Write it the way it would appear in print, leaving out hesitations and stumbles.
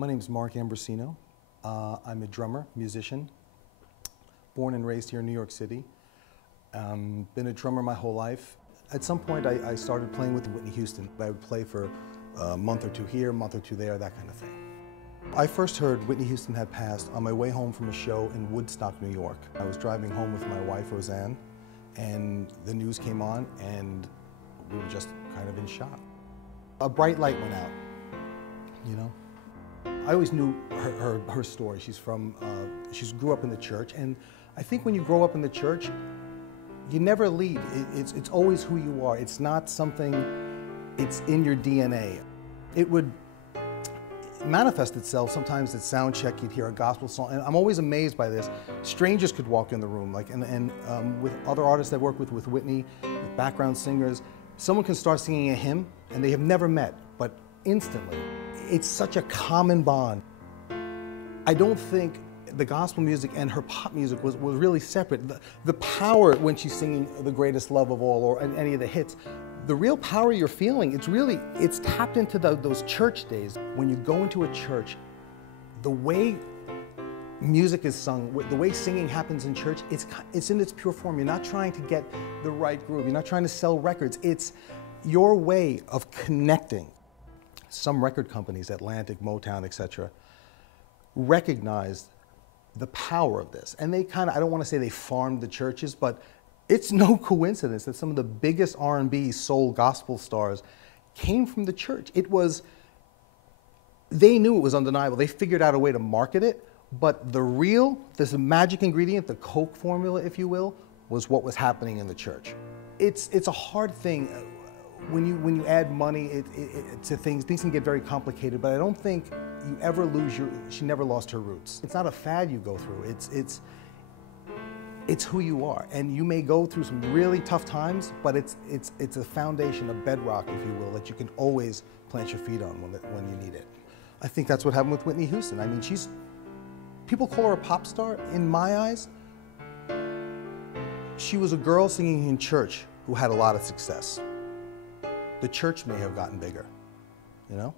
My name is Mark Ambrosino. I'm a drummer, musician, born and raised here in New York City. Been a drummer my whole life. At some point I started playing with Whitney Houston. I would play for a month or two here, a month or two there, that kind of thing. I first heard Whitney Houston had passed on my way home from a show in Woodstock, New York. I was driving home with my wife, Roseanne, and the news came on and we were just kind of in shock. A bright light went out, you know? I always knew her story. She grew up in the church, and I think when you grow up in the church, you never leave. It's always who you are. It's not something, it's in your DNA. It would manifest itself sometimes at sound check. You'd hear a gospel song, and I'm always amazed by this. Strangers could walk in the room, with other artists that work with Whitney, with background singers, someone can start singing a hymn, and they have never met, but instantly. It's such a common bond. I don't think the gospel music and her pop music was really separate. The power when she's singing The Greatest Love of All or any of the hits, the real power you're feeling, it's tapped into those church days. When you go into a church, the way music is sung, the way singing happens in church, it's in its pure form. You're not trying to get the right groove. You're not trying to sell records. It's your way of connecting. Some record companies, Atlantic, Motown, etc., recognized the power of this. And they kind of, I don't want to say they farmed the churches, but it's no coincidence that some of the biggest R&B, soul, gospel stars came from the church. They knew it was undeniable. They figured out a way to market it, but this magic ingredient, the Coke formula, if you will, was what was happening in the church. It's a hard thing. When you add money to things can get very complicated, but I don't think you ever she never lost her roots. It's not a fad you go through, it's who you are. And you may go through some really tough times, but it's a foundation, a bedrock, if you will, that you can always plant your feet on when you need it. I think that's what happened with Whitney Houston. I mean, people call her a pop star. In my eyes, she was a girl singing in church who had a lot of success. The church may have gotten bigger, you know?